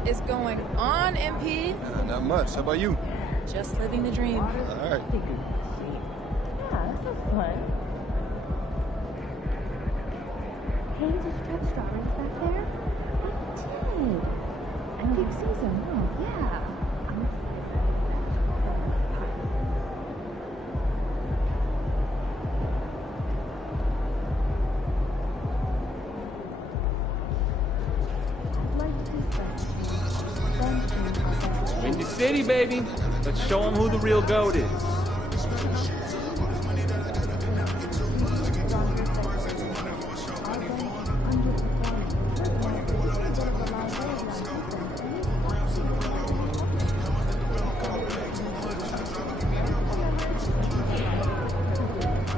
What is going on, MP? Not much. How about you? Just living the dream. All right. Yeah, this is fun. Hey, did you try the strawberries back there? I did. And peak season, oh, yeah. Windy City, baby. Let's show them who the real GOAT is.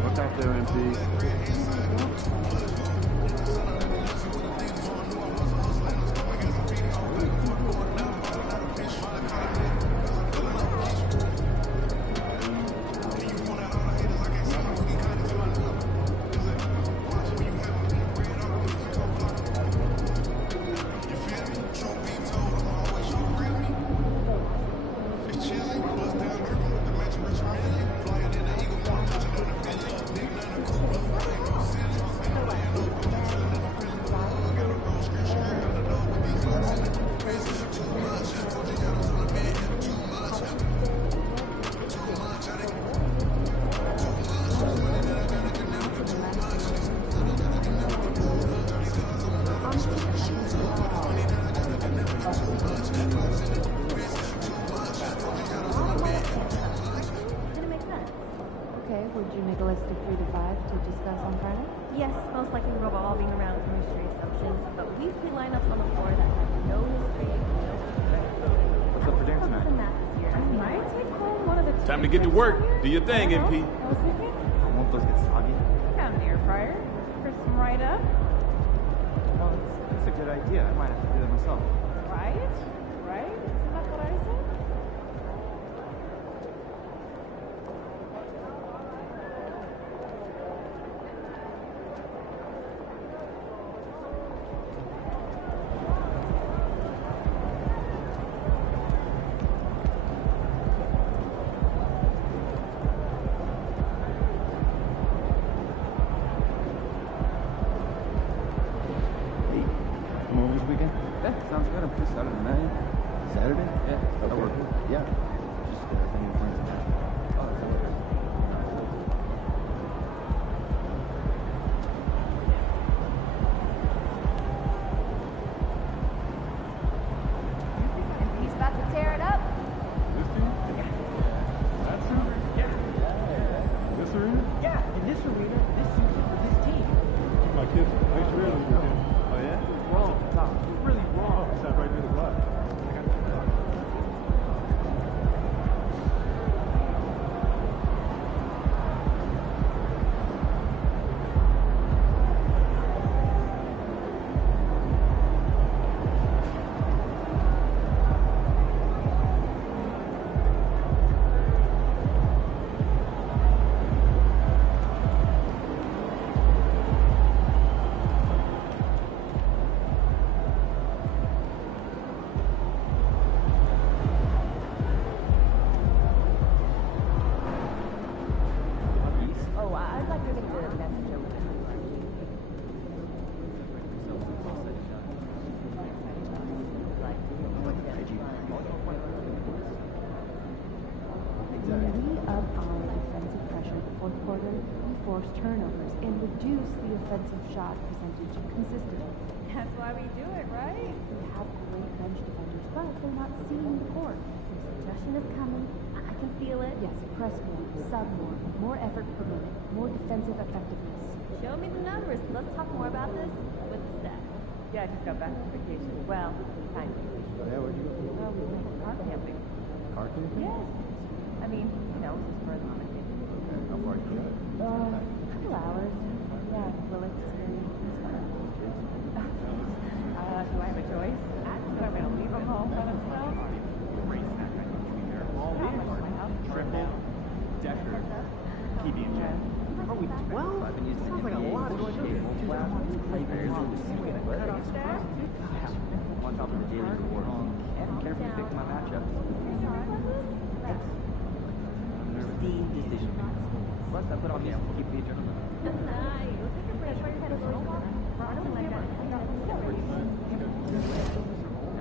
Look out there, MP. Would you make a list of 3 to 5 to discuss on Friday? Yes, most likely revolving around chemistry assumptions, but weekly lineups on the floor that have no history, no What's up for dinner tonight? I might take home one of the Time to get to work. Do your thing, MP. I was thinking, Won't those get soggy? got an air fryer for some write-up, Oh, that's a good idea. I might have to do that myself. right? Right? Isn't that what I said? Come over this weekend? Yeah, sounds good. I'm free Saturday night. Saturday? Yeah, that work. Yeah. Just any plans in town. Oh, that's okay. He's about to tear it up. This dude? Yeah. That's super. Yeah. This arena? Yeah, in this arena, this season for this team. My kids, they should really do it. Oh, yeah? Wrong, Tom. Really wrong. Sat right near the block. Oh, I'd like to make the message over We up our defensive pressure in the fourth quarter, we force turnovers and reduce the offensive shot percentage consistently. That's why we do it, right? We have great bench defenders, but they're not seeing the court. Suggestion is coming. I can feel it. Yes, press more, more effort per minute, more defensive effectiveness. Show me the numbers. Let's talk more about this with the staff. Yeah, I just got back from vacation. Well, kind of. Yeah, where'd you go? Well, we went car camping. Car camping? Yes. I mean, just for the moment. Okay, how far did you go? A couple hours. Yeah, Willits area. Do I have a choice? Do I want to leave him home by himself? Triple, Decker, PB&J. Are we 12? Sounds like a lot of shit. Cut off staff? On top of the daily reward. And carefully pick my matchups. Pristine decision. Plus, I put on music to keep the adrenaline. That's nice. Looks like your friend tried to do a I don't like that.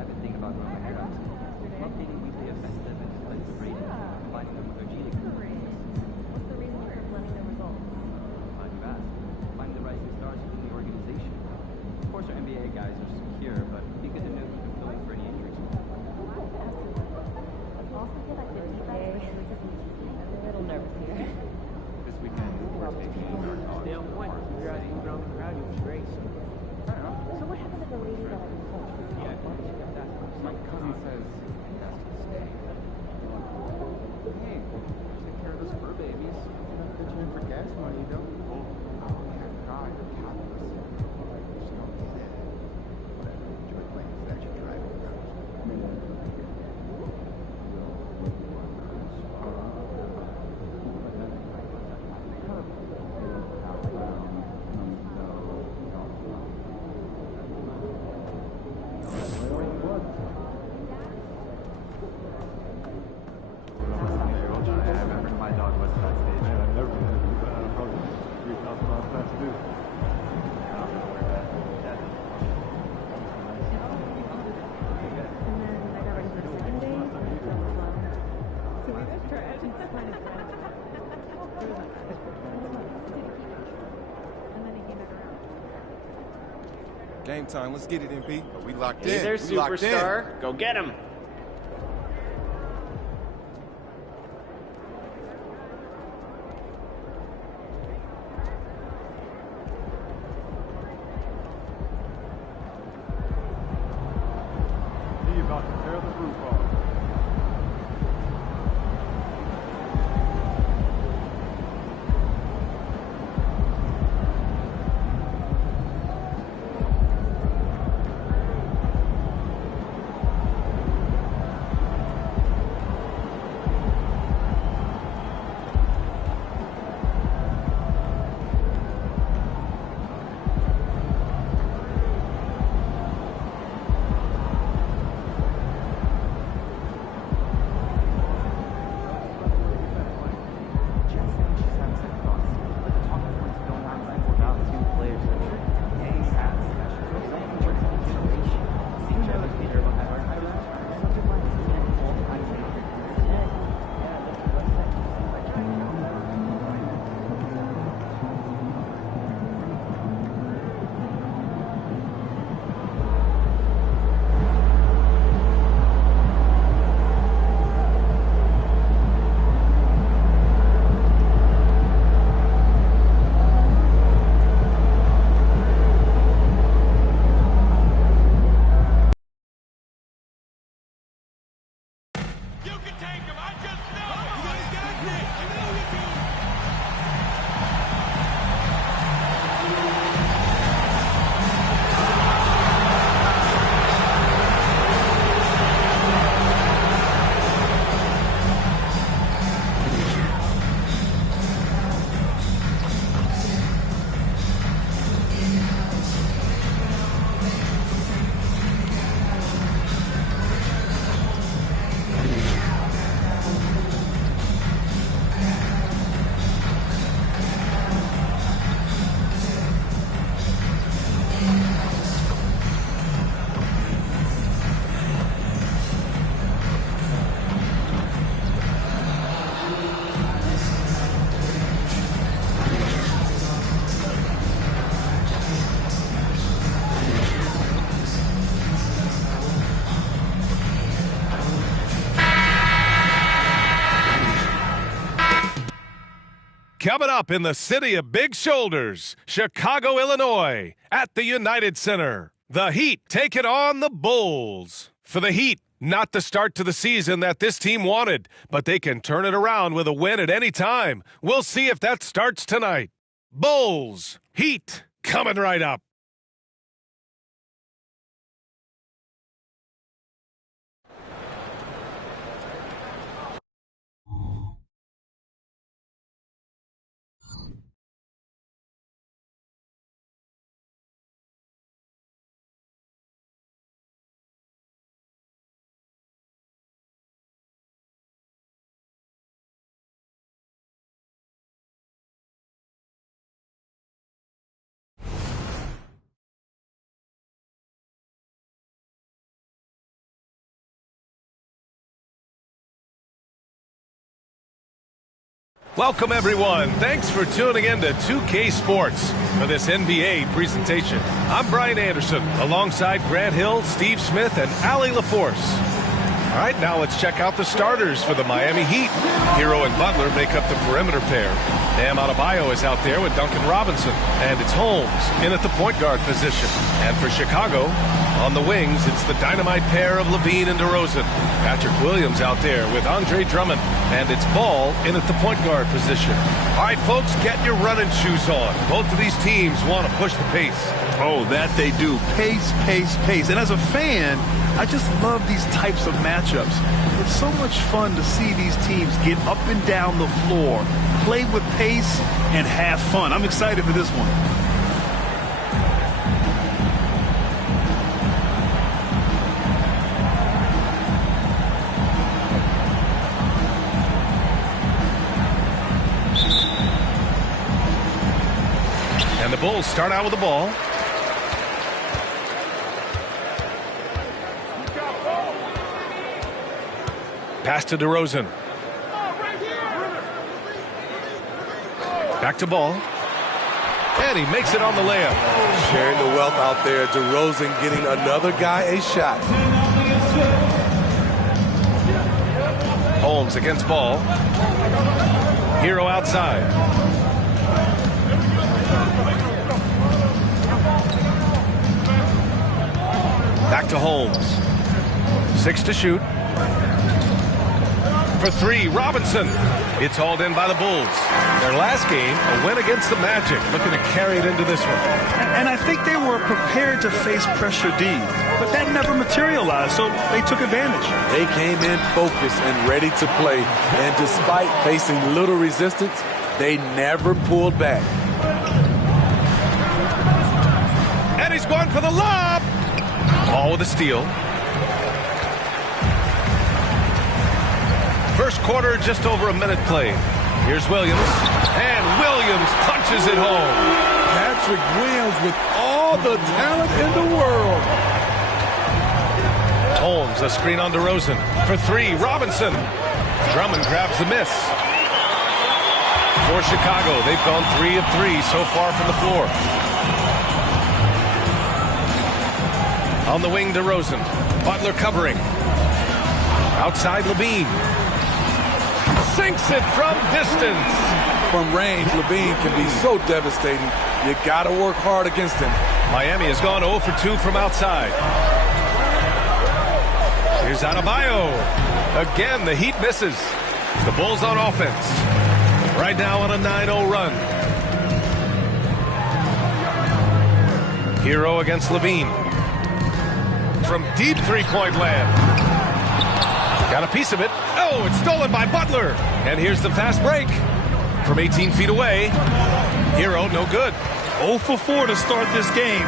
I've been thinking about growing my hair out. Updating weekly offensive and defensive ratings, combining them with our GD. What's the reason for blending the results? Glad you asked. Finding the rising stars within the organization. Of course, our NBA guys are secure, but it'd be good to know who can fill in for any injuries. Also feel like the DJ. I'm a little nervous here. This weekend, we're taking our talk. Stay on point. You're out moving around the crowd, which is great. So what happened to the lady that I was talking to? Yeah, My cousin says he has to stay. Hey, take care of those fur babies. Put you in for gas money, though. Oh my God, you're capitalist. Just don't do that. Whatever. Enjoy playing fetch and driving around. I remember my dog was at that stage. Man, I've never been probably $3,000 past due. I don't know where that is. And then I got ready for the second day. So we just tried. It's kind of fun. And then he came back around. Game time. Let's get it, MP. We locked Hey in. there, We locked in. superstar. Go get him. He about to tear the roof off. Coming up in the city of big shoulders, Chicago, Illinois, at the United Center. The Heat taking on the Bulls. For the Heat, not the start to the season that this team wanted, but they can turn it around with a win at any time. We'll see if that starts tonight. Bulls, Heat, coming right up. Welcome, everyone. Thanks for tuning in to 2K Sports for this NBA presentation. I'm Brian Anderson, alongside Grant Hill, Steve Smith, and Allie LaForce. All right, now let's check out the starters for the Miami Heat. Hero and Butler make up the perimeter pair. Bam Adebayo is out there with Duncan Robinson. And it's Holmes in at the point guard position. And for Chicago, on the wings, it's the dynamite pair of Levine and DeRozan. Patrick Williams out there with Andre Drummond. And it's Ball in at the point guard position. All right, folks, get your running shoes on. Both of these teams want to push the pace. Oh, that they do. Pace, pace, pace. And as a fan, I just love these types of matchups. It's so much fun to see these teams get up and down the floor, play with pace, and have fun. I'm excited for this one. And the Bulls start out with the ball. Pass to DeRozan. Back to Ball. And he makes it on the layup. Sharing the wealth out there. DeRozan getting another guy a shot. Holmes against Ball. Hero outside. Back to Holmes. 6 to shoot. For 3, Robinson. It's hauled in by the Bulls. Their last game, a win against the Magic, looking to carry it into this one. And I think they were prepared to face pressure D, but that never materialized, so they took advantage. They came in focused and ready to play, and despite facing little resistance, they never pulled back. And he's going for the lob. Ball with a steal. First quarter, just over a minute played. Here's Williams. And Williams punches it home. Patrick Williams with all the talent in the world. Holmes, a screen on DeRozan. For 3, Robinson. Drummond grabs the miss. For Chicago, they've gone 3 of 3 so far from the floor. On the wing, DeRozan. Butler covering. Outside, Levine. Sinks it from distance. From range, Levine can be so devastating. You got to work hard against him. Miami has gone 0 for 2 from outside. Here's Adebayo. Again, the Heat misses. The Bulls on offense. Right now on a 9-0 run. Hero against Levine. From deep three-point land. Got a piece of it. Oh, it's stolen by Butler. And here's the fast break. From 18 feet away. Hero, no good. 0 for 4 to start this game.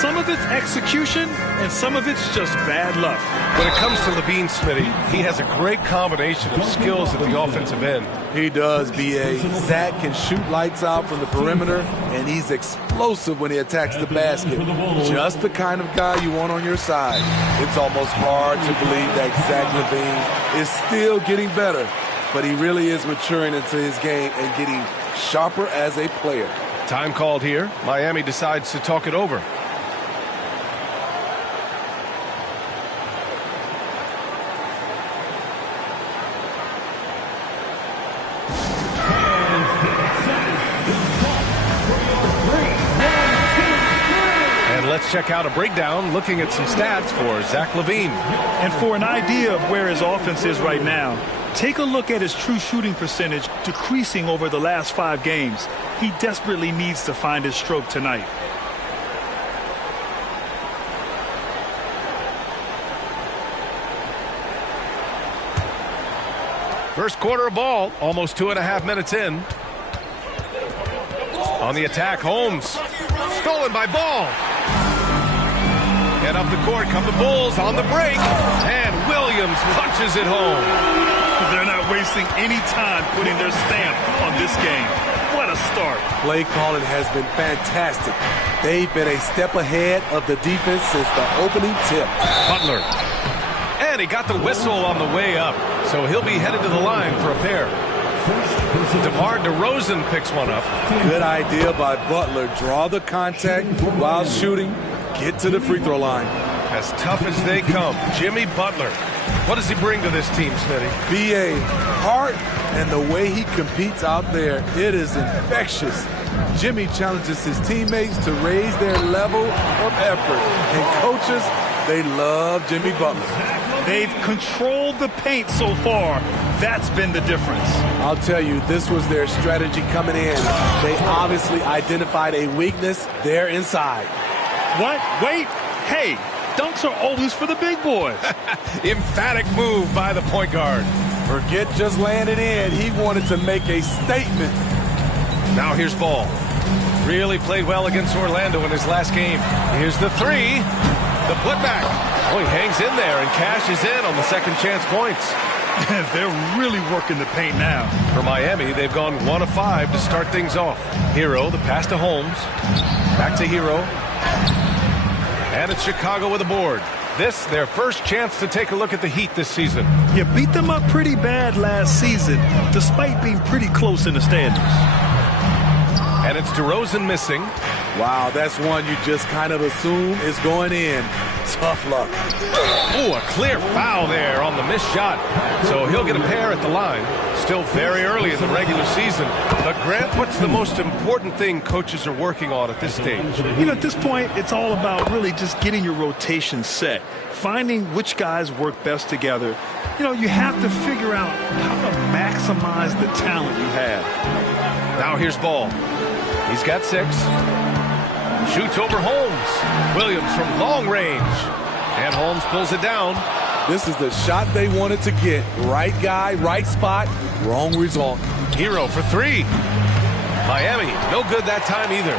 Some of it's execution, and some of it's just bad luck. When it comes to Levine, Smitty, he has a great combination of skills at the offensive end. He does, B.A. Zach can shoot lights out from the perimeter, and he's explosive when he attacks the basket. Just the kind of guy you want on your side. It's almost hard to believe that Zach Levine is still getting better, but he really is maturing into his game and getting sharper as a player. Time called here. Miami decides to talk it over. Let's check out a breakdown looking at some stats for Zach Levine. And for an idea of where his offense is right now, take a look at his true shooting percentage decreasing over the last 5 games. He desperately needs to find his stroke tonight. First quarter of ball, almost 2.5 minutes in. On the attack, Holmes. Stolen by Ball. And up the court come the Bulls on the break. And Williams punches it home. They're not wasting any time putting their stamp on this game. What a start. Play calling has been fantastic. They've been a step ahead of the defense since the opening tip. Butler. And he got the whistle on the way up. So he'll be headed to the line for a pair. DeMar DeRozan picks one up. Good idea by Butler. Draw the contact while shooting. Get to the free throw line. As tough as they come, Jimmy Butler. What does he bring to this team, Smitty? BA, heart and the way he competes out there, it is infectious. Jimmy challenges his teammates to raise their level of effort. And coaches, they love Jimmy Butler. They've controlled the paint so far. That's been the difference. I'll tell you, this was their strategy coming in. They obviously identified a weakness there inside. What? Wait. Hey, dunks are always for the big boys. Emphatic move by the point guard. Forget just laying it in. He wanted to make a statement. Now here's Ball. Really played well against Orlando in his last game. Here's the three. The putback. Oh, he hangs in there and cashes in on the second chance points. They're really working the paint now. For Miami, they've gone 1 of 5 to start things off. Hero, the pass to Holmes. Back to Hero. And it's Chicago with a board. This, their first chance to take a look at the Heat this season. You beat them up pretty bad last season, despite being pretty close in the standings. And it's DeRozan missing. Wow, that's one you just kind of assume is going in. Tough luck. Oh, a clear foul there on the missed shot. So he'll get a pair at the line. Still very early in the regular season. But Grant, what's the most important thing coaches are working on at this stage? You know, at this point, it's all about really just getting your rotation set. Finding which guys work best together. You know, you have to figure out how to maximize the talent you have. Now here's Ball. He's got 6. Shoots over Holmes. Williams from long range. And Holmes pulls it down. This is the shot they wanted to get. Right guy, right spot, wrong result. Hero for 3. Miami, no good that time either.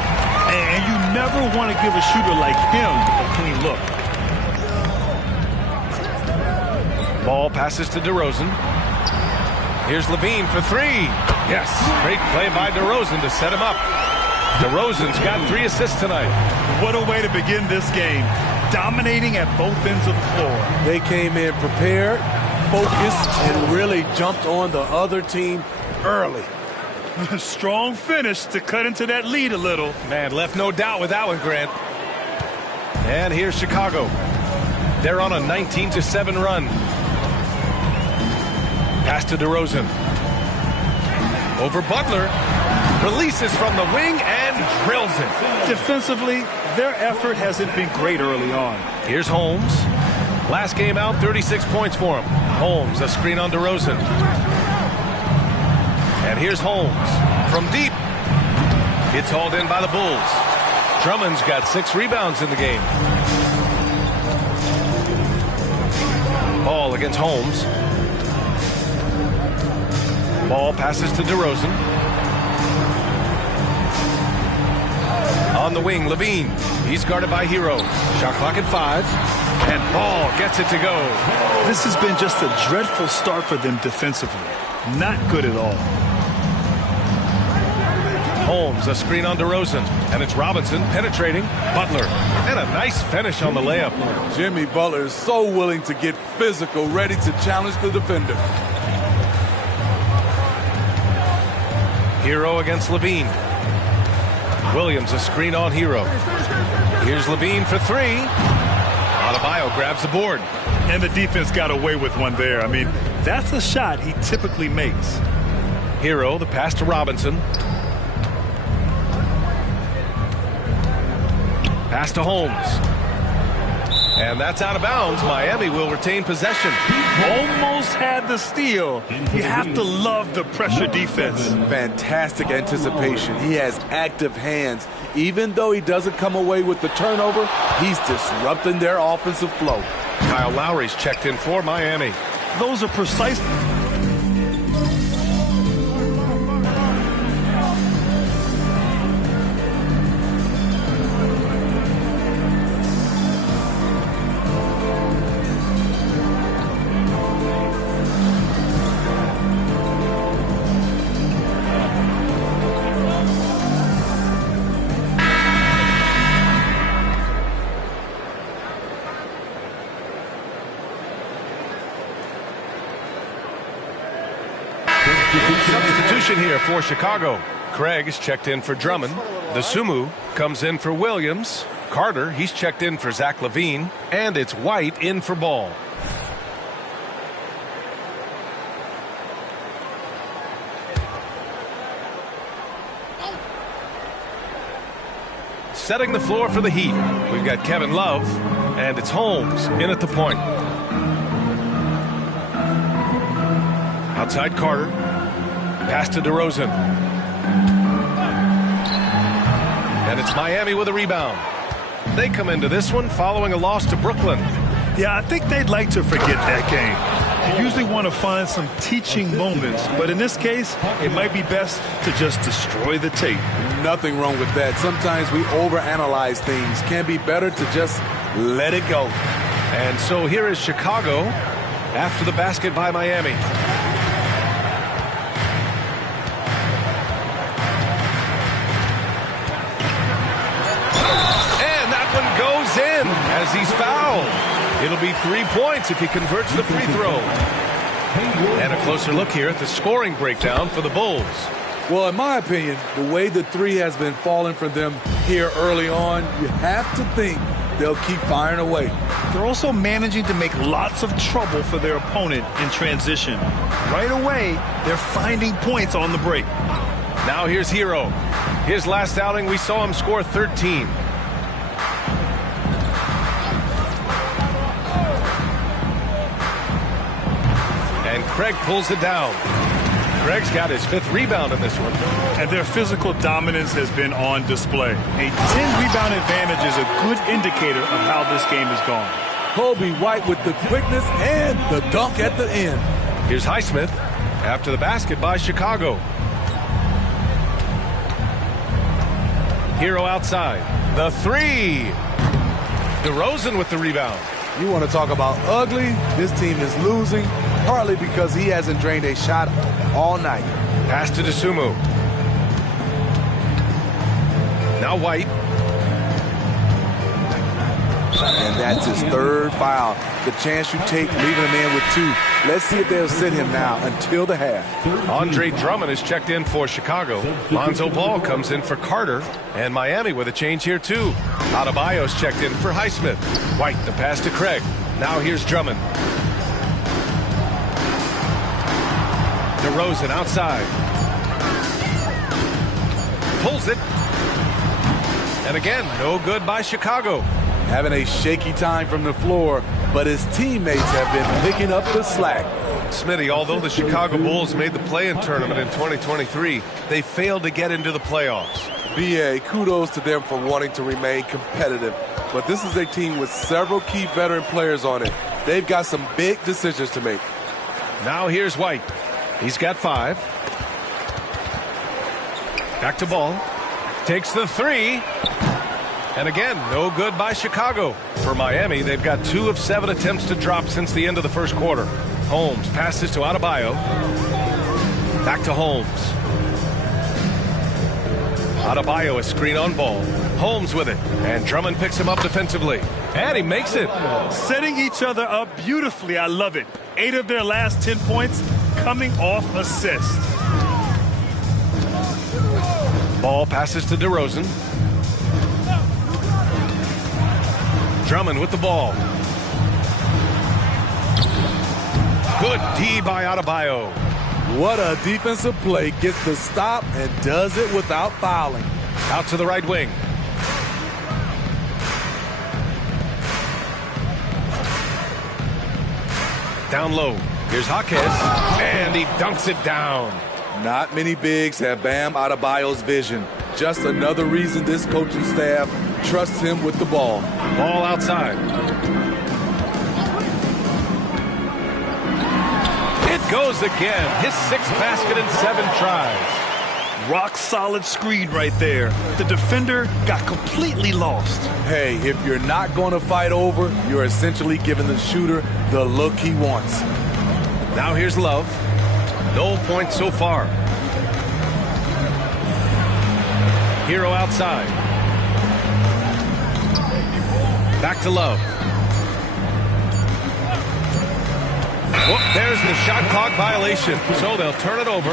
And you never want to give a shooter like him a clean look. Ball passes to DeRozan. Here's Levine for 3. Yes, great play by DeRozan to set him up. DeRozan's got 3 assists tonight. What a way to begin this game. Dominating at both ends of the floor. They came in prepared, focused, and really jumped on the other team early. Strong finish to cut into that lead a little. Man, left no doubt with that one, Grant. And here's Chicago. They're on a 19-7 run. Pass to DeRozan. Over Butler. Releases from the wing and drills it. Defensively, their effort hasn't been great early on. Here's Holmes. Last game out, 36 points for him. Holmes, a screen on DeRozan. And here's Holmes from deep. It's hauled in by the Bulls. Drummond's got 6 rebounds in the game. Ball against Holmes. Ball passes to DeRozan. On the wing, Levine. He's guarded by Hero. Shot clock at 5. And Ball gets it to go. This has been just a dreadful start for them defensively. Not good at all. Holmes, a screen on DeRozan. And it's Robinson penetrating. Butler. And a nice finish on the layup. Jimmy Butler is so willing to get physical, ready to challenge the defender. Hero against Levine. Williams, a screen on Hero. Here's Levine for 3. Adebayo grabs the board. And the defense got away with one there. I mean, that's a shot he typically makes. Hero, the pass to Robinson. Pass to Holmes. And that's out of bounds. Miami will retain possession. Almost had the steal. You have to love the pressure defense. Fantastic anticipation. He has active hands. Even though he doesn't come away with the turnover, he's disrupting their offensive flow. Kyle Lowry's checked in for Miami. Those are precise. substitution here for Chicago. Craig is checked in for Drummond. The Sumu comes in for Williams. Carter, he's checked in for Zach Levine. And it's White in for Ball. Setting the floor for the Heat, we've got Kevin Love, and it's Holmes in at the point. Outside Carter, pass to DeRozan. And it's Miami with a rebound. They come into this one following a loss to Brooklyn. Yeah, I think they'd like to forget that game. You usually want to find some teaching moments, but in this case, it might be best to just destroy the tape. Nothing wrong with that. Sometimes we overanalyze things. Can be better to just let it go. And so here is Chicago after the basket by Miami. And that one goes in as he's fouled. It'll be 3 points if he converts the free throw. And a closer look here at the scoring breakdown for the Bulls. Well, in my opinion, the way the three has been falling for them here early on, you have to think they'll keep firing away. They're also managing to make lots of trouble for their opponent in transition. Right away, they're finding points on the break. Now here's Hero. His last outing, we saw him score 13. And Craig pulls it down. Craig's got his 5th rebound in this one. And their physical dominance has been on display. A 10-rebound advantage is a good indicator of how this game has gone. Kobe White with the quickness and the dunk at the end. Here's Highsmith after the basket by Chicago. Hero outside. The 3. DeRozan with the rebound. You want to talk about ugly? This team is losing, partly because he hasn't drained a shot all night. Pass to Dosunmu. Now White. And that's his 3rd foul. The chance you take leaving him in with 2. Let's see if they'll sit him now until the half. Andre Drummond is checked in for Chicago. Lonzo Ball comes in for Carter. And Miami with a change here too. Adebayo's checked in for Highsmith. White, the pass to Craig. Now here's Drummond. DeRozan outside. Pulls it. And again, no good by Chicago. Having a shaky time from the floor, but his teammates have been picking up the slack. Smitty, although the Chicago Bulls made the play-in tournament in 2023, they failed to get into the playoffs. BA, kudos to them for wanting to remain competitive. But this is a team with several key veteran players on it. They've got some big decisions to make. Now here's White. He's got 5. Back to Ball. Takes the 3. And again, no good by Chicago. For Miami, they've got 2 of 7 attempts to drop since the end of the first quarter. Holmes passes to Adebayo. Back to Holmes. Adebayo, a screen on Ball. Holmes with it. And Drummond picks him up defensively. And he makes it. Setting each other up beautifully. I love it. 8 of their last 10 points coming off assists. Ball passes to DeRozan. Drummond with the ball. Good D by Adebayo. What a defensive play. Gets the stop and does it without fouling. Out to the right wing. Down low. Here's Jaquez. And he dunks it down. Not many bigs have Bam Adebayo's vision. Just another reason this coaching staff trusts him with the ball. Ball outside. It goes again. His 6th basket in 7 tries. Rock solid screen right there. The defender got completely lost. Hey, if you're not going to fight over, you're essentially giving the shooter the look he wants. Now here's Love. No points so far. Hero outside. Back to Love. Whoop, there's the shot clock violation. So they'll turn it over.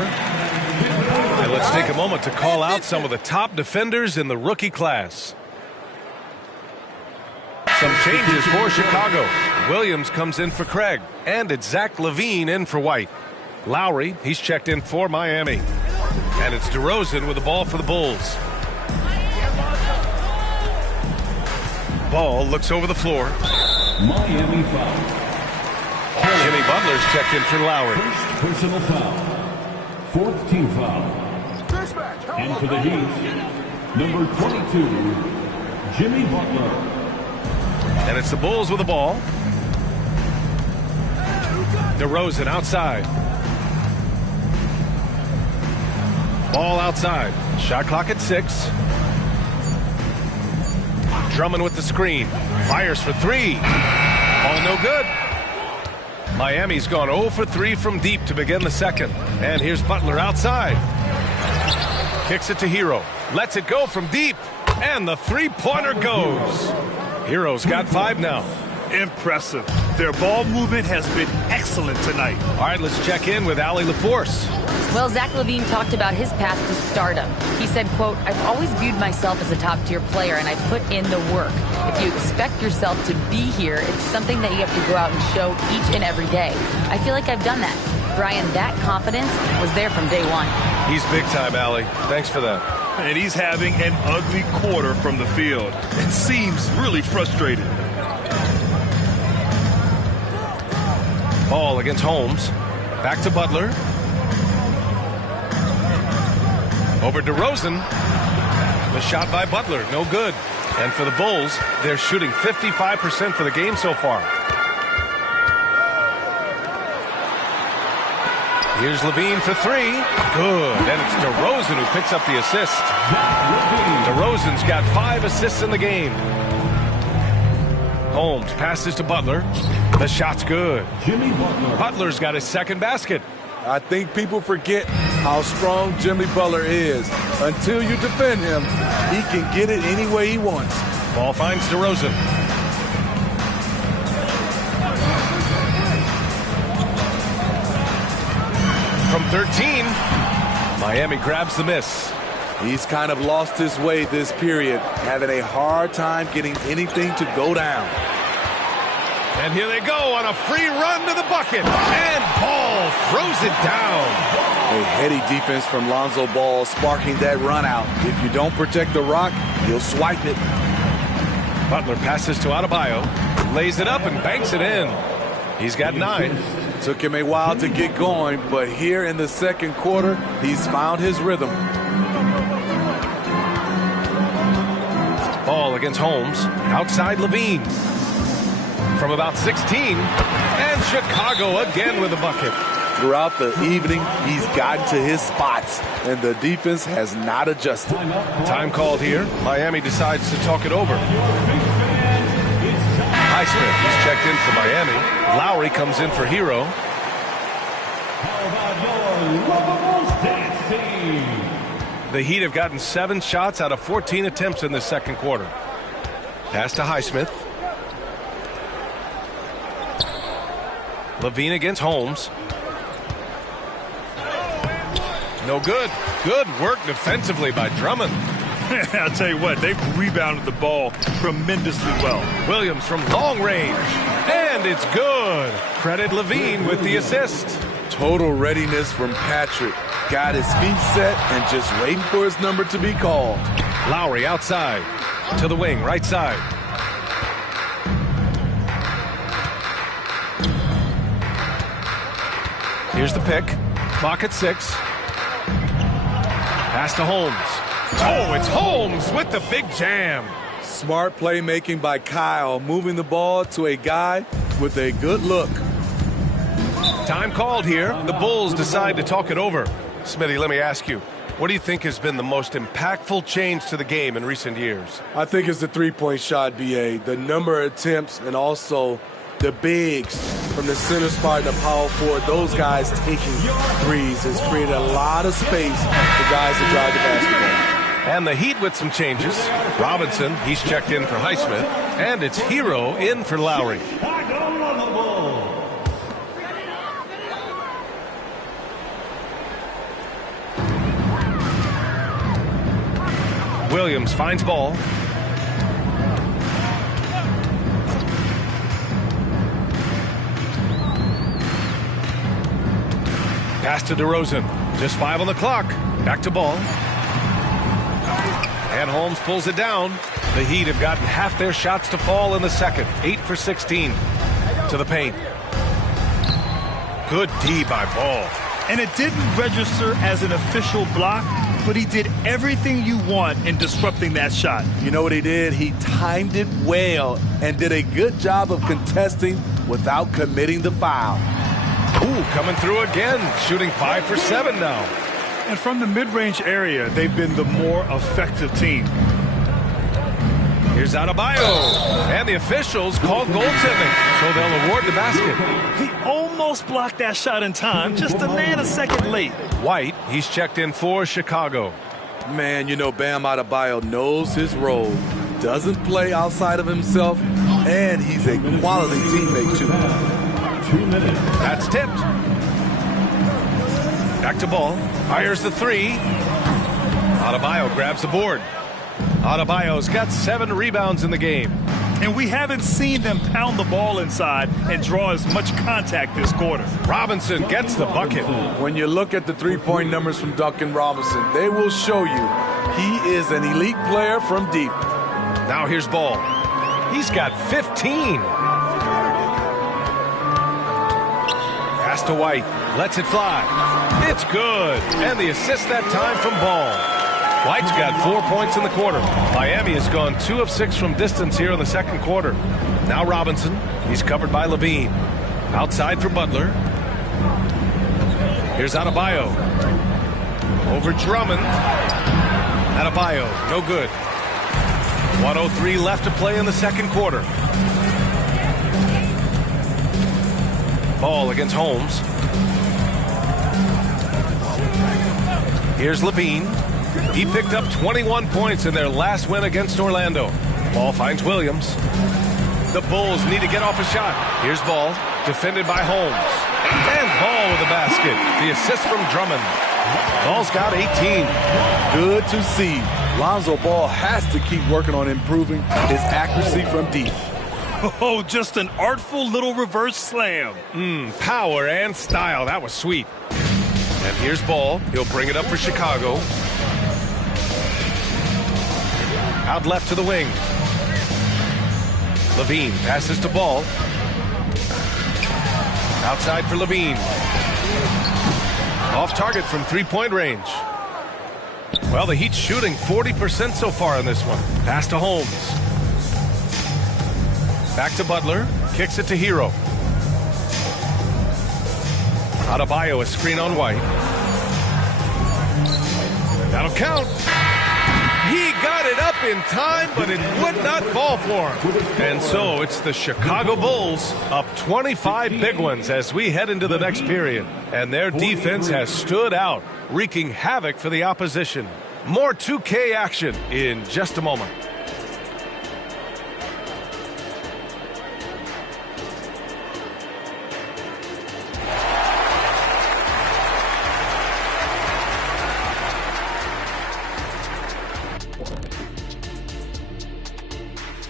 And let's take a moment to call out some of the top defenders in the rookie class. Some changes for Chicago. Williams comes in for Craig, and it's Zach LaVine in for White. Lowry, he's checked in for Miami. And it's DeRozan with the ball for the Bulls. Ball looks over the floor. Miami foul. Jimmy Butler's checked in for Lowry. First personal foul. Fourth team foul. And for the Heat, number 22, Jimmy Butler. And it's the Bulls with the ball. DeRozan outside. Ball outside. Shot clock at 6. Drummond with the screen. Fires for 3. Ball no good. Miami's gone 0 for 3 from deep to begin the second. And here's Butler outside. Kicks it to Hero. Lets it go from deep. And the three-pointer goes. Hero's got 5 now. Impressive. Their ball movement has been excellent tonight. All right, let's check in with Allie LaForce. Well, Zach LaVine talked about his path to stardom. He said, quote, "I've always viewed myself as a top-tier player, and I put in the work. If you expect yourself to be here, it's something that you have to go out and show each and every day. I feel like I've done that." Brian, that confidence was there from day one. He's big time, Allie. Thanks for that. And he's having an ugly quarter from the field. It seems really frustrated. Ball against Holmes. Back to Butler. Over DeRozan. The shot by Butler, no good. And for the Bulls, they're shooting 55% for the game so far. Here's LaVine for 3. Good. And it's DeRozan who picks up the assist. DeRozan's got 5 assists in the game. Holmes passes to Butler. The shot's good. Jimmy Butler. Butler's got his second basket. I think people forget how strong Jimmy Butler is. Until you defend him, he can get it any way he wants. Ball finds DeRozan. From 13, Miami grabs the miss. He's kind of lost his way this period, having a hard time getting anything to go down. And here they go on a free run to the bucket. And Ball throws it down. A heady defense from Lonzo Ball sparking that run out. If you don't protect the rock, he'll swipe it. Butler passes to Adebayo, lays it up and banks it in. He's got 9. Took him a while to get going, but here in the second quarter, he's found his rhythm. Ball against Holmes. Outside LaVine. From about 16. And Chicago again with a bucket. Throughout the evening, he's gotten to his spots, and the defense has not adjusted. Time called here. Miami decides to talk it over. Highsmith, he's checked in for Miami. Lowry comes in for Hero. The Heat have gotten 7 shots out of 14 attempts in the second quarter. Pass to Highsmith. LaVine against Holmes. No good. Good work defensively by Drummond. I'll tell you what, they've rebounded the ball tremendously well. Williams from long range. And it's good. Credit LaVine with the assist. Total readiness from Patrick. Got his feet set and just waiting for his number to be called. Lowry outside. To the wing, right side. Here's the pick. Clock at 6. Pass to Holmes. Oh, it's Holmes with the big jam. Smart playmaking by Kyle, moving the ball to a guy with a good look. Time called here. The Bulls decide to talk it over. Smitty, let me ask you, what do you think has been the most impactful change to the game in recent years? I think it's the three-point shot, B.A., the number of attempts, and also the bigs from the center spot and the power forward. Those guys taking threes has created a lot of space for guys to drive the basketball. And the Heat with some changes. Robinson, he's checked in for Highsmith. And it's Hero in for Lowry. Williams finds ball. Pass to DeRozan. Just 5 on the clock. Back to ball. And Holmes pulls it down. The Heat have gotten half their shots to fall in the second. 8 for 16 to the paint. Good D by Ball. And it didn't register as an official block, but he did everything you want in disrupting that shot. You know what he did? He timed it well and did a good job of contesting without committing the foul. Ooh, coming through again, shooting 5 for 7 now. And from the mid-range area, they've been the more effective team. Here's Adebayo. And the officials call goaltending, so they'll award the basket. He almost blocked that shot in time, just a nanosecond late. White, he's checked in for Chicago. Man, you know Bam Adebayo knows his role. Doesn't play outside of himself, and he's a quality teammate, too. 2 minutes. That's tipped. Back to Ball. Fires the 3. Adebayo grabs the board. Adebayo's got 7 rebounds in the game. And we haven't seen them pound the ball inside and draw as much contact this quarter. Robinson gets the bucket. When you look at the three-point numbers from Duncan Robinson, they will show you he is an elite player from deep. Now here's Ball. He's got 15. Pass to White. Lets it fly. It's good. And the assist that time from Ball. White's got 4 points in the quarter. Miami has gone 2 of 6 from distance here in the second quarter. Now Robinson. He's covered by Levine. Outside for Butler. Here's Adebayo. Over Drummond. Adebayo, no good. 1:03 left to play in the second quarter. Ball against Holmes. Here's Levine. He picked up 21 points in their last win against Orlando. Ball finds Williams. The Bulls need to get off a shot. Here's Ball, defended by Holmes. And Ball with the basket. The assist from Drummond. Ball's got 18. Good to see. Lonzo Ball has to keep working on improving his accuracy from deep. Oh, just an artful little reverse slam. Power and style. That was sweet. And here's Ball. He'll bring it up for Chicago. Out left to the wing. Levine passes to Ball. Outside for Levine. Off target from three-point range. Well, the Heat shooting 40% so far in this one. Pass to Holmes. Back to Butler. Kicks it to Hero. Adebayo, a screen on White. That'll count. He got it up in time, but it would not fall for him. And so it's the Chicago Bulls up 25 big ones as we head into the next period. And their defense has stood out, wreaking havoc for the opposition. More 2K action in just a moment.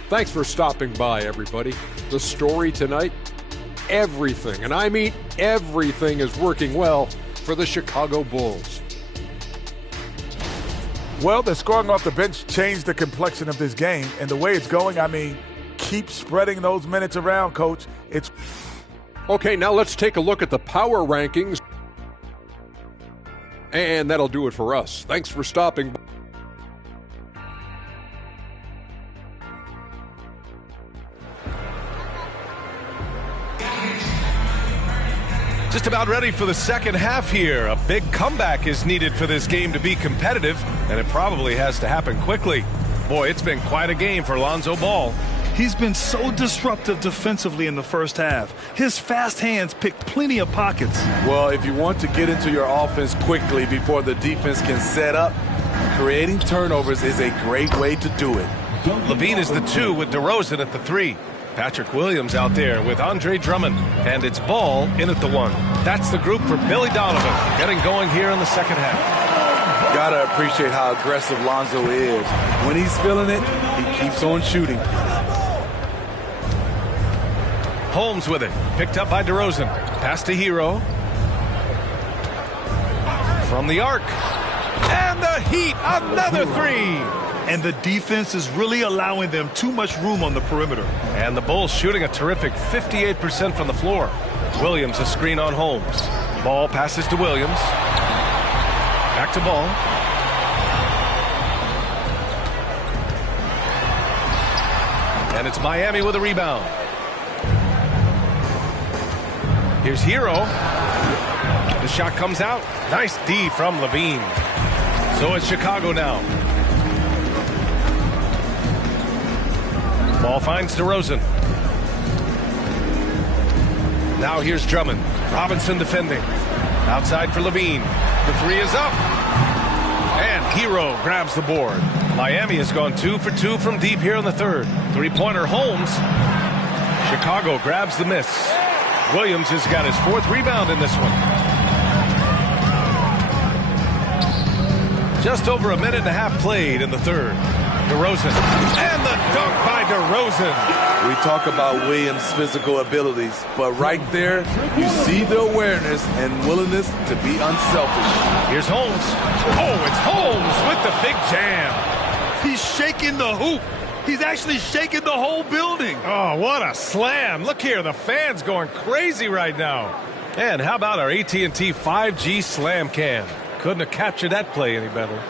Thanks for stopping by, everybody. The story tonight, everything, and I mean everything, is working well for the Chicago Bulls. Well, the scoring off the bench changed the complexion of this game, and the way it's going, I mean, keep spreading those minutes around, Coach. It's okay. Now let's take a look at the power rankings, and that'll do it for us. Thanks for stopping by. Just about ready for the second half here. A big comeback is needed for this game to be competitive, and it probably has to happen quickly. Boy, it's been quite a game for Lonzo Ball. He's been so disruptive defensively in the first half. His fast hands picked plenty of pockets. Well, if you want to get into your offense quickly before the defense can set up, creating turnovers is a great way to do it. Levine is the 2 with DeRozan at the 3. Patrick Williams out there with Andre Drummond. And it's Ball in at the 1. That's the group for Billy Donovan getting going here in the second half. Gotta appreciate how aggressive Lonzo is. When he's feeling it, he keeps on shooting. Holmes with it. Picked up by DeRozan. Pass to Hero. From the arc. And the Heat, another three. And the defense is really allowing them too much room on the perimeter. And the Bulls shooting a terrific 58% from the floor. Williams a screen on Holmes. Ball passes to Williams. Back to Ball. And it's Miami with a rebound. Here's Hero. The shot comes out. Nice D from Levine. So it's Chicago now. Ball finds DeRozan. Now here's Drummond. Robinson defending. Outside for Levine. The three is up. And Hero grabs the board. Miami has gone 2 for 2 from deep here in the third. Three-pointer Holmes. Chicago grabs the miss. Williams has got his 4th rebound in this one. Just over a minute and a half played in the third. DeRozan. And the dunk by DeRozan. We talk about Williams' physical abilities, but right there, you see the awareness and willingness to be unselfish. Here's Holmes. Oh, it's Holmes with the big jam. He's shaking the hoop. He's actually shaking the whole building. Oh, what a slam. Look here, the fans going crazy right now. And how about our AT&T 5G slam cam? Couldn't have captured that play any better.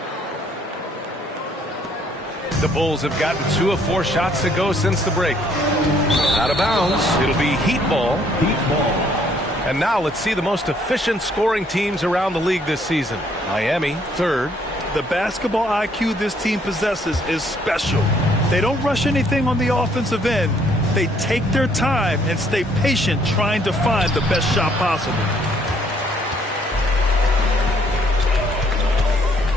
The Bulls have gotten 2 of 4 shots to go since the break. Out of bounds. It'll be Heat ball. And now let's see the most efficient scoring teams around the league this season. Miami, 3rd. The basketball IQ this team possesses is special. They don't rush anything on the offensive end. They take their time and stay patient trying to find the best shot possible.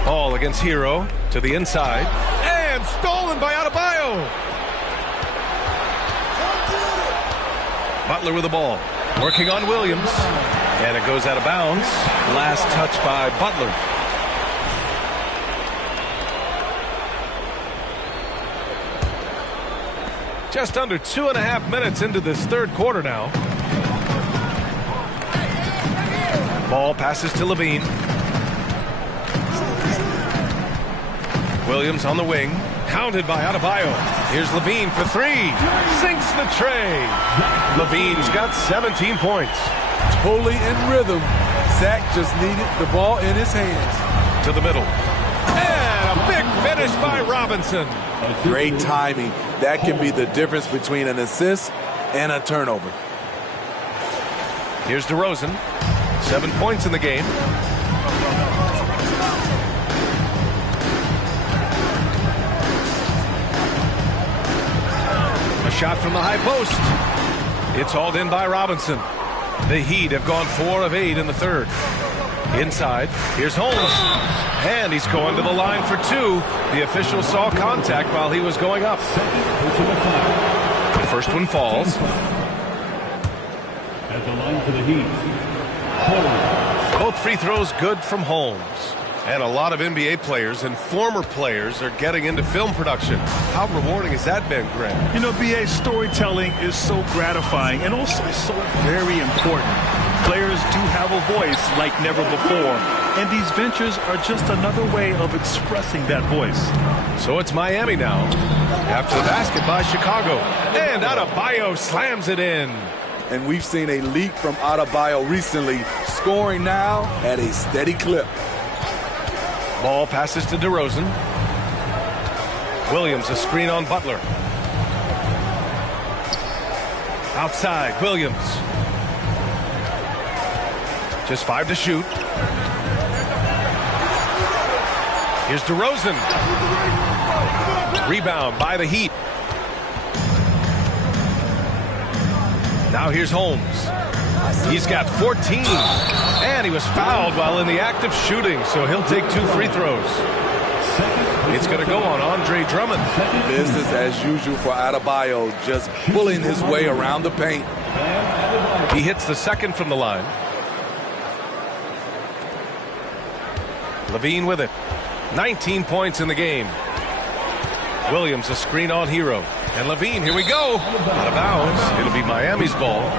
Ball against Hero to the inside. And stolen by Adebayo. Butler with the ball. Working on Williams. And it goes out of bounds. Last touch by Butler. Just under 2.5 minutes into this third quarter now. Ball passes to Levine. Williams on the wing. Counted by Adebayo. Here's Levine for 3. Sinks the tray. Levine's got 17 points. Totally in rhythm. Zach just needed the ball in his hands. To the middle. And a big finish by Robinson. Great timing. That can be the difference between an assist and a turnover. Here's DeRozan. 7 points in the game. A shot from the high post. It's hauled in by Robinson. The Heat have gone 4 of 8 in the third. Inside, here's Holmes. And he's going to the line for 2. The official saw contact while he was going up. The first one falls. At the line for the Heat, Holmes. Both free throws good from Holmes. And a lot of NBA players and former players are getting into film production. How rewarding has that been, Greg? You know, BA, storytelling is so gratifying and also so very important. Players do have a voice like never before, and these ventures are just another way of expressing that voice. So it's Miami now. After the basket by Chicago. And Adebayo slams it in. And we've seen a leak from Adebayo recently, scoring now at a steady clip. Ball passes to DeRozan. Williams a screen on Butler. Outside, Williams. Just 5 to shoot. Here's DeRozan. Rebound by the Heat. Now here's Holmes. He's got 14. And he was fouled while in the act of shooting, so he'll take 2 free throws. It's going to go on Andre Drummond. Business as usual for Adebayo, just pulling his way around the paint. He hits the second from the line. Levine with it. 19 points in the game. Williams, a screen on Hero. And Levine, here we go. Out of bounds. It'll be Miami's ball.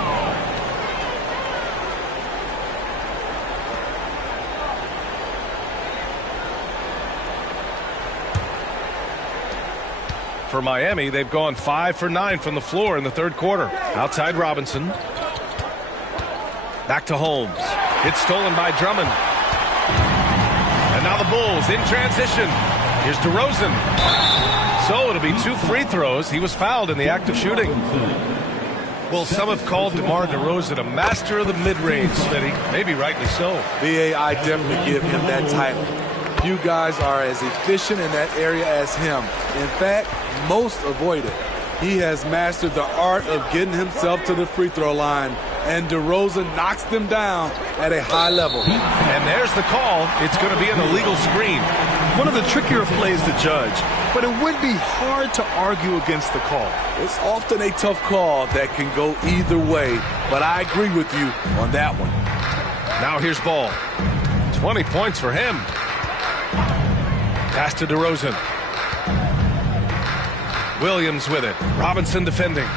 For Miami, they've gone 5 for 9 from the floor in the third quarter. Outside Robinson. Back to Holmes. It's stolen by Drummond. And now the Bulls in transition. Here's DeRozan. So it'll be 2 free throws. He was fouled in the act of shooting. Well, some have called DeMar DeRozan a master of the mid-range, Smitty. Maybe rightly so. BA, I definitely give him that title. You guys are as efficient in that area as him. In fact, most avoid it. He has mastered the art of getting himself to the free throw line, and DeRozan knocks them down at a high level. And there's the call. It's going to be an illegal screen. One of the trickier plays to judge, but it would be hard to argue against the call. It's often a tough call that can go either way, but I agree with you on that one. Now here's Ball. 20 points for him. Pass to DeRozan. Williams with it. Robinson defending.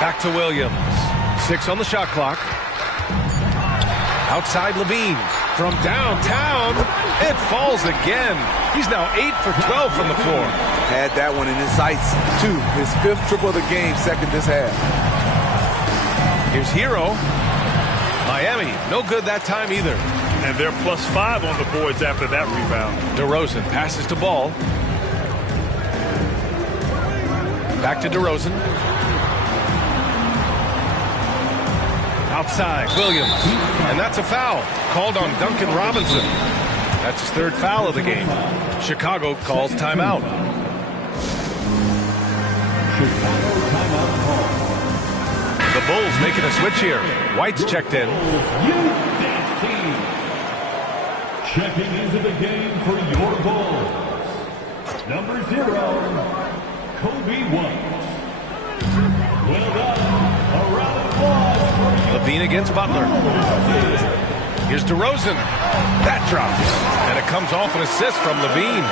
Back to Williams. 6 on the shot clock. Outside Levine. From downtown. It falls again. He's now 8 for 12 from the floor. Had that one in his sights, too. His 5th triple of the game, second this half. Here's Hero. Miami, no good that time either. And they're +5 on the boards after that rebound. DeRozan passes to Ball. Back to DeRozan. Outside, Williams. And that's a foul. Called on Duncan Robinson. That's his 3rd foul of the game. Chicago calls timeout. The Bulls making a switch here. White's checked in. Checking into the game for your Bulls. Number 0, Kobe White. Well done. A round of applause for you. Levine against Butler. Here's DeRozan. That drops. And it comes off an assist from Levine.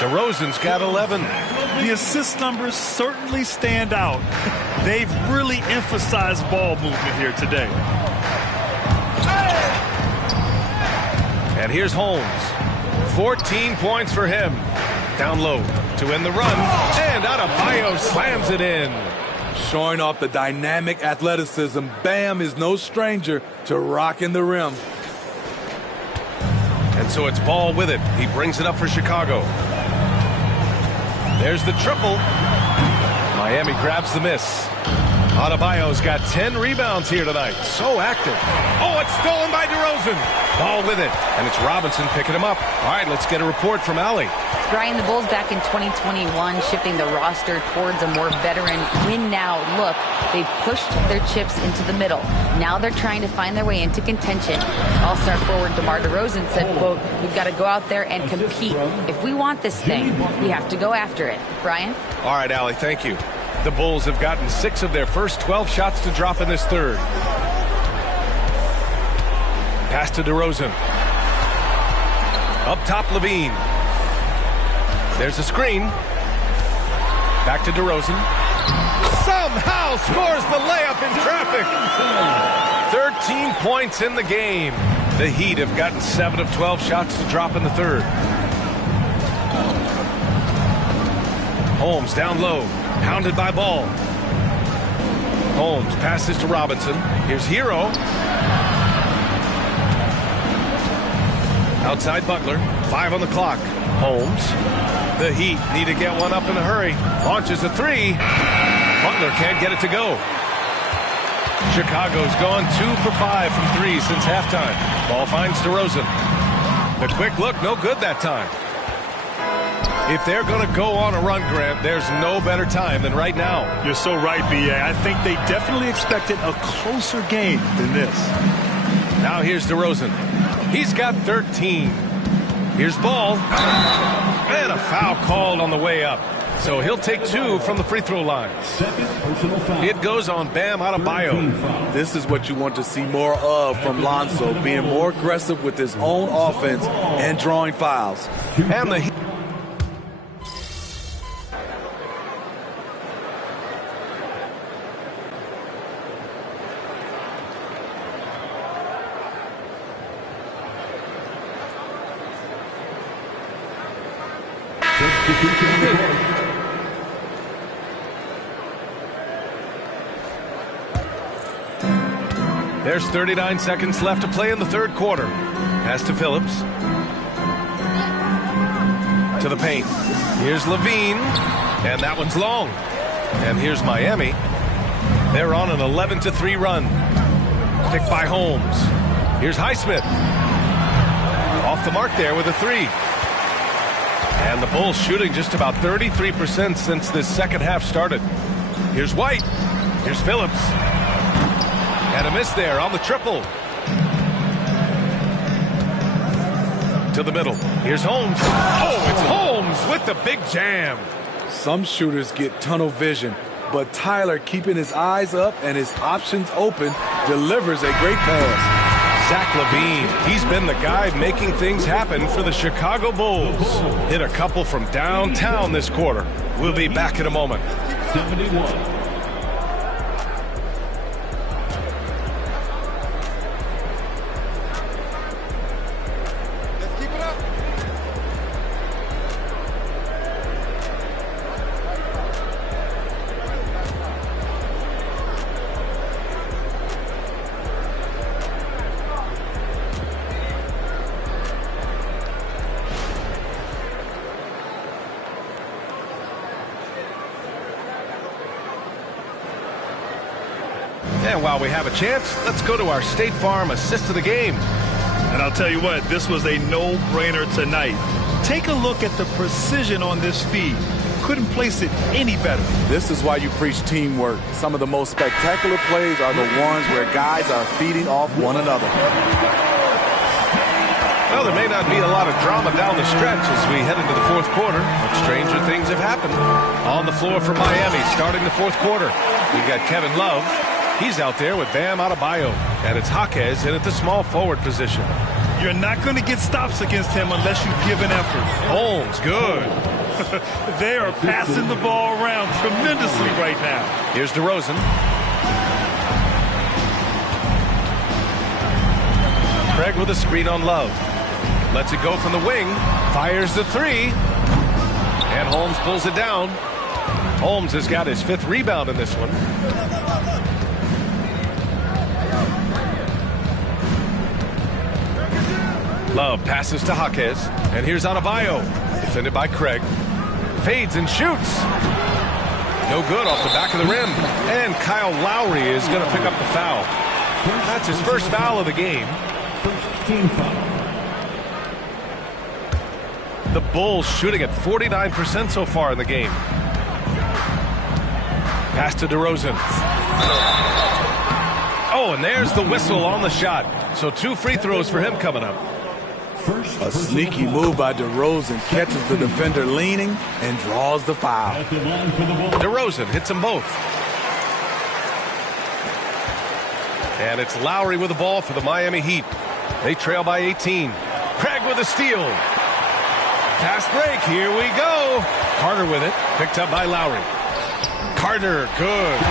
DeRozan's got 11. The assist numbers certainly stand out. They've really emphasized ball movement here today. And here's Holmes. 14 points for him. Down low to end the run. And Adebayo slams it in. Showing off the dynamic athleticism, Bam is no stranger to rocking the rim. And so it's Ball with it. He brings it up for Chicago. There's the triple. Miami grabs the miss. Adebayo's got 10 rebounds here tonight. So active. Oh, it's stolen by DeRozan. Ball with it. And it's Robinson picking him up. All right, let's get a report from Allie. Brian, the Bulls back in 2021 shifting the roster towards a more veteran win-now look. They've pushed their chips into the middle. Now they're trying to find their way into contention. All-star forward DeMar DeRozan said, quote, "We've got to go out there and compete. If we want this thing, we have to go after it." Brian? All right, Allie, thank you. The Bulls have gotten 6 of their first 12 shots to drop in this third. Pass to DeRozan. Up top, Levine. There's a screen. Back to DeRozan. Somehow scores the layup in traffic. 13 points in the game. The Heat have gotten 7 of 12 shots to drop in the third. Holmes down low. Hounded by Ball. Holmes passes to Robinson. Here's Hero. Outside Butler. 5 on the clock. Holmes. The Heat need to get one up in a hurry. Launches a 3. Butler can't get it to go. Chicago's gone 2 for 5 from 3 since halftime. Ball finds DeRozan. The quick look, no good that time. If they're going to go on a run, Grant, there's no better time than right now. You're so right, B.A. I think they definitely expected a closer game than this. Now here's DeRozan. He's got 13. Here's Ball. And a foul called on the way up. So he'll take 2 from the free throw line. Second personal foul. It goes on Bam Adebayo. This is what you want to see more of from Lonzo, being more aggressive with his own offense and drawing fouls. And the Heat. There's 39 seconds left to play in the third quarter. Pass to Phillips. To the paint. Here's Levine. And that one's long. And here's Miami. They're on an 11-3 run. Picked by Holmes. Here's Highsmith. Off the mark there with a 3. And the Bulls shooting just about 33% since this second half started. Here's White. Here's Phillips. And a miss there on the triple. To the middle. Here's Holmes. Oh, it's Holmes with the big jam. Some shooters get tunnel vision, but Tyler, keeping his eyes up and his options open, delivers a great pass. Zach LaVine, he's been the guy making things happen for the Chicago Bulls. Hit a couple from downtown this quarter. We'll be back in a moment. 71. And while we have a chance, let's go to our State Farm assist of the game. And I'll tell you what, this was a no-brainer tonight. Take a look at the precision on this feed. Couldn't place it any better. This is why you preach teamwork. Some of the most spectacular plays are the ones where guys are feeding off one another. Well, there may not be a lot of drama down the stretch as we head into the fourth quarter, but stranger things have happened. On the floor for Miami, starting the fourth quarter, we've got Kevin Love. He's out there with Bam Adebayo, and it's Jaquez in at the small forward position. You're not going to get stops against him unless you give an effort. Holmes, good. They are passing the ball around tremendously right now. Here's DeRozan. Craig with a screen on Love. Lets it go from the wing. Fires the 3. And Holmes pulls it down. Holmes has got his 5th rebound in this one. Love passes to Jaquez. And here's Adebayo. Defended by Craig. Fades and shoots. No good off the back of the rim. And Kyle Lowry is going to pick up the foul. That's his first foul of the game. First team foul. The Bulls shooting at 49% so far in the game. Pass to DeRozan. Oh, and there's the whistle on the shot. So 2 free throws for him coming up. A sneaky move by DeRozan, catches the defender leaning and draws the foul. DeRozan hits them both. And it's Lowry with the ball for the Miami Heat. They trail by 18. Craig with a steal. Fast break, here we go. Carter with it, picked up by Lowry. Carter, good.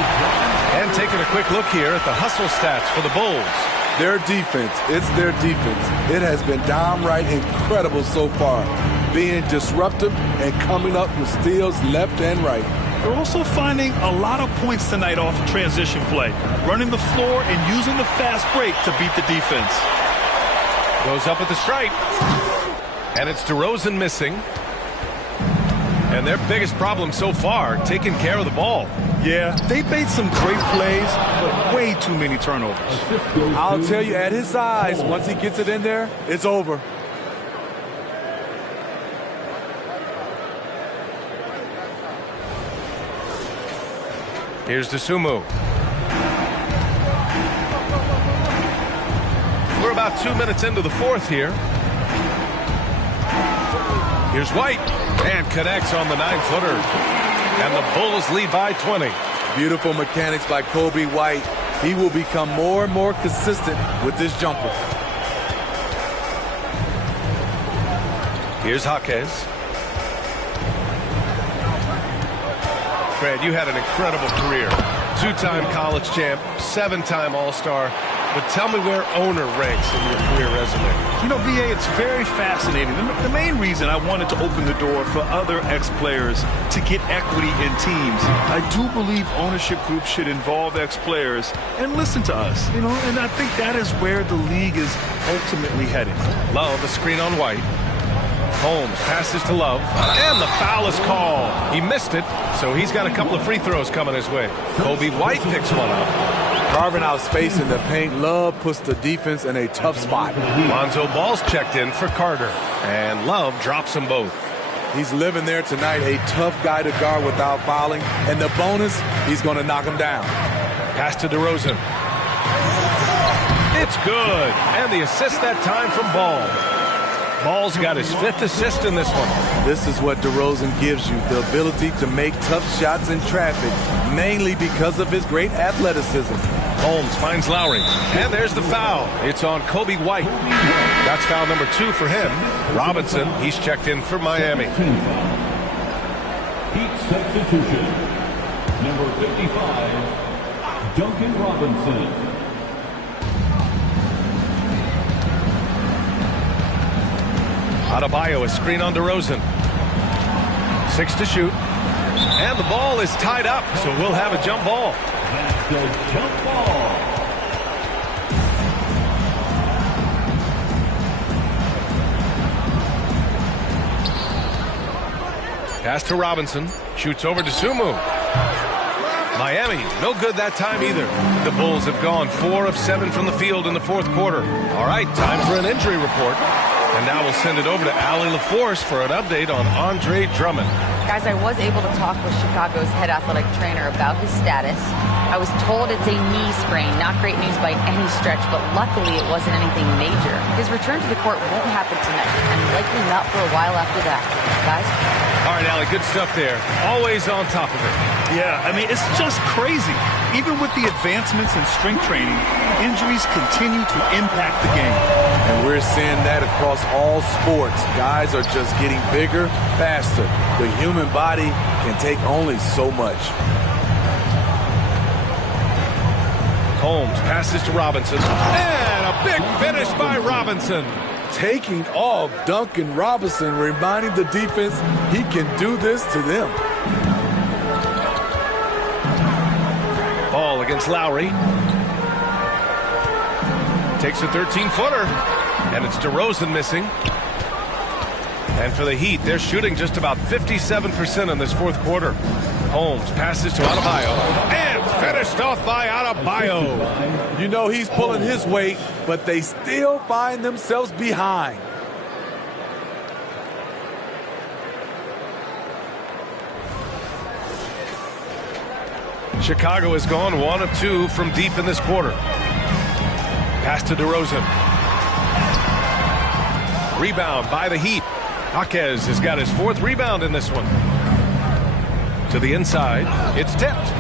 And taking a quick look here at the hustle stats for the Bulls. Their defense, it's their defense. It has been downright incredible so far, being disruptive and coming up with steals left and right. They're also finding a lot of points tonight off of transition play, running the floor and using the fast break to beat the defense. Goes up at the stripe. And it's DeRozan missing. And their biggest problem so far, taking care of the ball. Yeah, they made some great plays, but way too many turnovers. I'll tell you, at his size, once he gets it in there, it's over. Here's DeSumo. We're about 2 minutes into the fourth here. Here's White, and connects on the 9-footer. And the Bulls lead by 20. Beautiful mechanics by Kobe White. He will become more and more consistent with this jumper. Here's Jaquez. Fred, you had an incredible career. 2-time college champ, 7-time All-Star. But tell me where owner ranks in your career resume. You know, VA, it's very fascinating. The main reason I wanted to open the door for other ex-players to get equity in teams. I do believe ownership groups should involve ex-players and listen to us, you know, and I think that is where the league is ultimately heading. Love, a screen on White. Holmes passes to Love, and the foul is called. He missed it, so he's got a couple of free throws coming his way. Kobe White picks one up. Carving out space in the paint, Love puts the defense in a tough spot. Lonzo Ball's checked in for Carter, and Love drops them both. He's living there tonight, a tough guy to guard without fouling, and the bonus, he's going to knock him down. Pass to DeRozan. It's good, and the assist that time from Ball. Ball's got his 5th assist in this one. This is what DeRozan gives you, the ability to make tough shots in traffic, mainly because of his great athleticism. Holmes finds Lowry, and there's the foul. It's on Kobe White. That's foul number 2 for him. Robinson, he's checked in for Miami. Heat substitution. Number 55, Duncan Robinson. Adebayo, a screen on DeRozan. 6 to shoot. And the ball is tied up, so we'll have a jump ball. That's the jump ball. Pass to Robinson. Shoots over to Sumu. Miami, no good that time either. The Bulls have gone 4 of 7 from the field in the 4th quarter. All right, time for an injury report. And now we'll send it over to Allie LaForce for an update on Andre Drummond. Guys, I was able to talk with Chicago's head athletic trainer about his status. I was told it's a knee sprain, not great news by any stretch, but luckily it wasn't anything major. His return to the court won't happen tonight, and likely not for a while after that. Guys? All right, Allie, good stuff there. Always on top of it. Yeah, I mean, it's just crazy. Even with the advancements in strength training, injuries continue to impact the game. And we're seeing that across all sports. Guys are just getting bigger, faster. The human body can take only so much. Holmes passes to Robinson. And a big finish by Robinson. Taking off Duncan Robinson, reminding the defense he can do this to them. Ball against Lowry. Takes a 13-footer. And it's DeRozan missing. And for the Heat, they're shooting just about 57% in this 4th quarter. Holmes passes to Adebayo. And finished off by Adebayo. You know he's pulling his weight, but they still find themselves behind. Chicago has gone 1 of 2 from deep in this quarter. Pass to DeRozan. Rebound by the Heat. Jaquez has got his 4th rebound in this one. To the inside. It's tipped.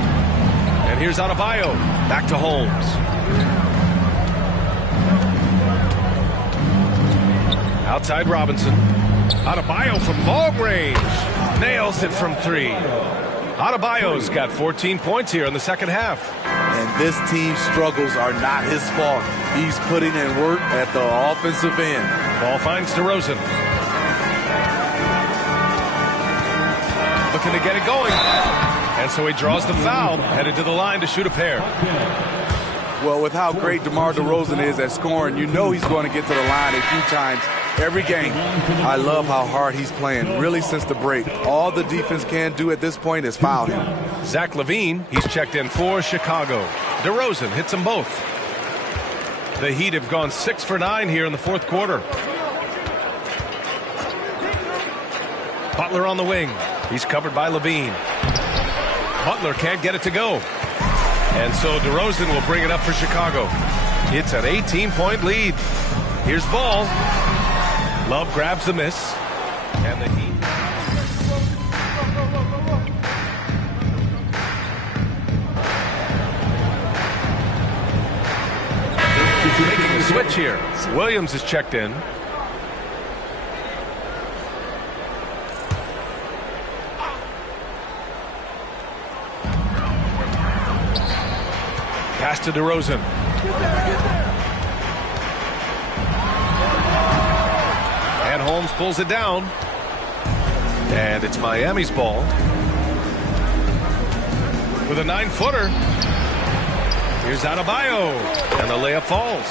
And here's Adebayo. Back to Holmes. Outside Robinson. Adebayo from long range. Nails it from 3. Adebayo's got 14 points here in the 2nd half. And this team's struggles are not his fault. He's putting in work at the offensive end. Ball finds DeRozan. Looking to get it going. And so he draws the foul, headed to the line to shoot a pair. Well, with how great DeMar DeRozan is at scoring, you know he's going to get to the line a few times every game. I love how hard he's playing, really since the break. All the defense can do at this point is foul him. Zach LaVine, he's checked in for Chicago. DeRozan hits them both. The Heat have gone 6 for 9 here in the 4th quarter. Butler on the wing. He's covered by LaVine. Butler can't get it to go. And so DeRozan will bring it up for Chicago. It's an 18-point lead. Here's Ball. Love grabs the miss. And the Heat here. Williams is checked in. Pass to DeRozan. And Holmes pulls it down. And it's Miami's ball. With a 9-footer. Here's Adebayo. And the layup falls.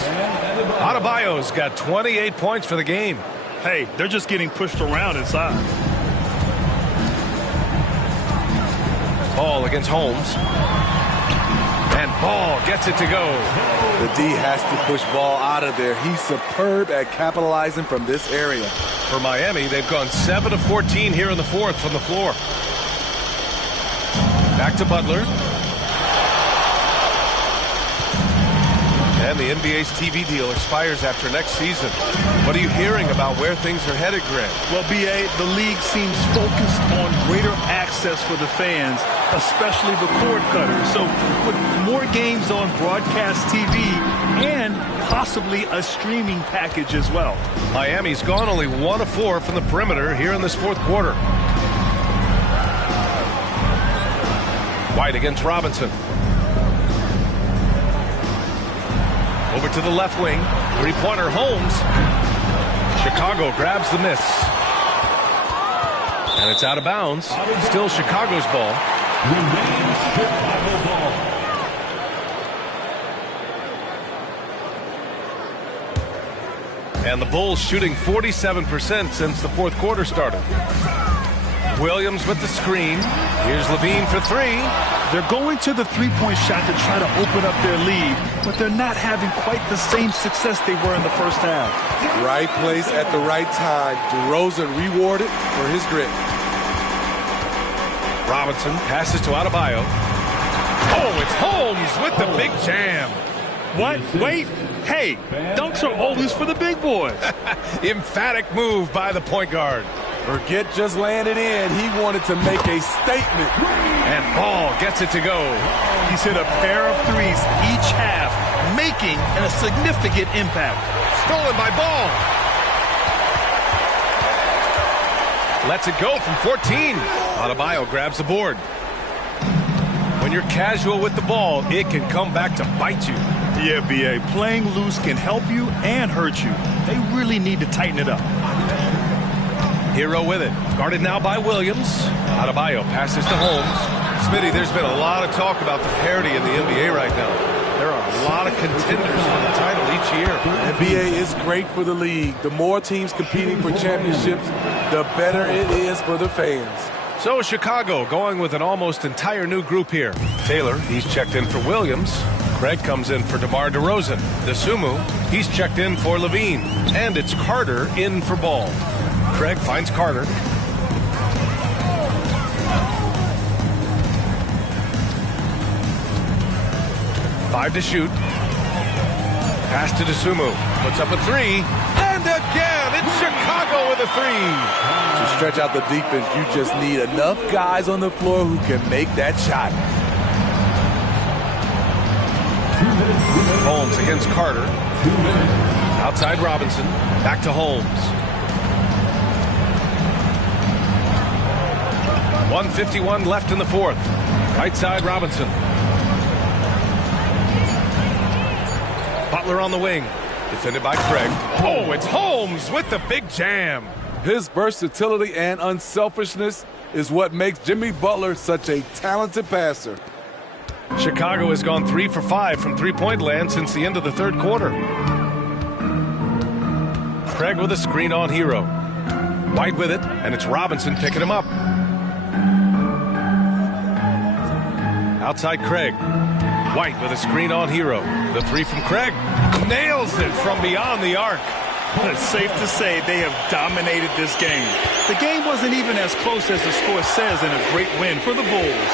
Adebayo's got 28 points for the game. Hey, they're just getting pushed around inside. Ball against Holmes. And Ball gets it to go. The D has to push Ball out of there. He's superb at capitalizing from this area. For Miami, they've gone 7 of 14 here in the fourth from the floor. Back to Butler. And the NBA's TV deal expires after next season. What are you hearing about where things are headed, Grant? Well, B.A., the league seems focused on greater access for the fans, especially the cord cutters. So with more games on broadcast TV and possibly a streaming package as well. Miami's gone only 1 of 4 from the perimeter here in this fourth quarter. White against Robinson. Over to the left wing. Three-pointer Holmes. Chicago grabs the miss. And it's out of bounds. Still Chicago's ball. Chicago ball. And the Bulls shooting 47% since the fourth quarter started. Williams with the screen. Here's Levine for 3. They're going to the three-point shot to try to open up their lead, but they're not having quite the same success they were in the first half. Right place at the right time. DeRozan rewarded for his grit. Robinson passes to Adebayo. Oh, it's Holmes with the big jam. What? Wait. Hey, dunks are always for the big boys. Emphatic move by the point guard. Forget just landed in. He wanted to make a statement. And Ball gets it to go. He's hit a pair of threes each half, making a significant impact. Stolen by Ball. Lets it go from 14. Adebayo grabs the board. When you're casual with the ball, it can come back to bite you. Yeah, B.A., playing loose can help you and hurt you. They really need to tighten it up. Hero with it. Guarded now by Williams. Adebayo passes to Holmes. Smitty, there's been a lot of talk about the parity in the NBA right now. There are a lot of contenders for the title each year. NBA is great for the league. The more teams competing for championships, the better it is for the fans. So Chicago going with an almost entire new group here. Taylor, he's checked in for Williams. Craig comes in for DeMar DeRozan. DeSumo, he's checked in for Levine. And it's Carter in for Ball. Craig finds Carter. Five to shoot. Pass to DeSumo. Puts up a 3. And again, it's Chicago with a 3. To stretch out the defense, you just need enough guys on the floor who can make that shot. Holmes against Carter. Outside Robinson. Back to Holmes. 1:51 left in the fourth. Right side Robinson. Butler on the wing. Defended by Craig. Oh, it's Holmes with the big jam. His versatility and unselfishness is what makes Jimmy Butler such a talented passer. Chicago has gone 3 for 5 from three-point land since the end of the third quarter. Craig with a screen on Hero. White with it, and it's Robinson picking him up. Outside Craig. White with a screen on Hero. The 3 from Craig. Nails it from beyond the arc. It's safe to say they have dominated this game. The game wasn't even as close as the score says in a great win for the Bulls.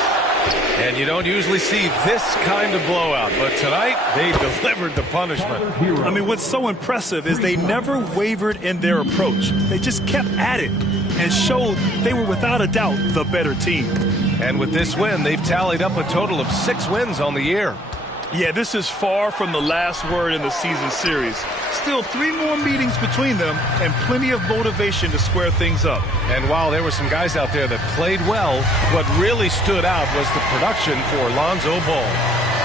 And you don't usually see this kind of blowout, but tonight they delivered the punishment. I mean, what's so impressive is they never wavered in their approach. They just kept at it and showed they were without a doubt the better team. And with this win, they've tallied up a total of 6 wins on the year. Yeah, this is far from the last word in the season series. Still 3 more meetings between them and plenty of motivation to square things up. And while there were some guys out there that played well, what really stood out was the production for Lonzo Ball.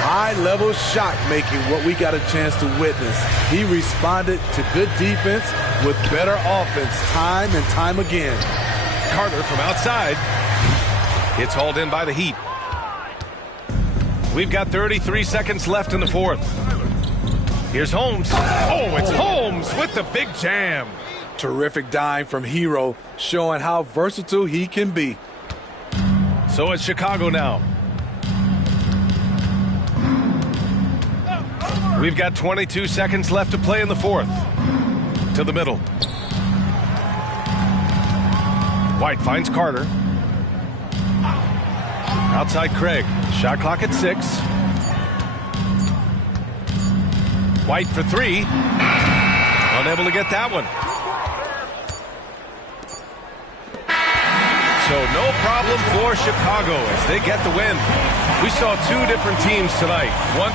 High-level shot making, what we got a chance to witness. He responded to good defense with better offense time and time again. Carter from outside. It's hauled in by the Heat. We've got 33 seconds left in the fourth. Here's Holmes. Oh, it's Holmes with the big jam. Terrific dime from Hero, showing how versatile he can be. So it's Chicago now. We've got 22 seconds left to play in the fourth. To the middle. White finds Carter. Outside Craig. Shot clock at 6. White for 3. Unable to get that one. So no problem for Chicago as they get the win. We saw 2 different teams tonight. One